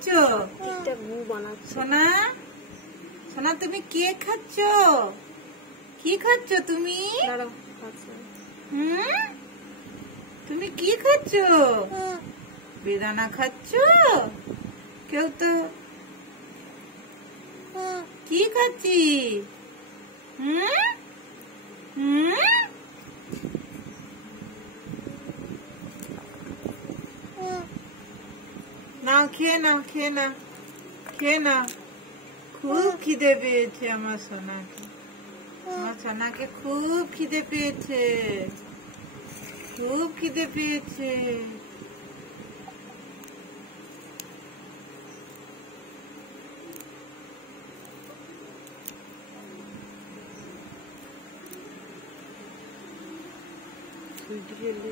খাচ্ছ? সোনা সোনা তুমি কেক খাচ্ছ? কি খাচ্ছ তুমি? তুমি কি খাচ্ছ? বেদানা খাচ্ছ? কেউ তো কি খাচ্ছি? নাও খেয়ে নাও, খেয়ে নাও, খেয়ে নাও। খুব খিদে পেয়েছে আমার সোনাকে, আমার সোনাকে খুব খিদে পেয়েছে, খুব খিদে পেয়েছে। সুইটি খেলে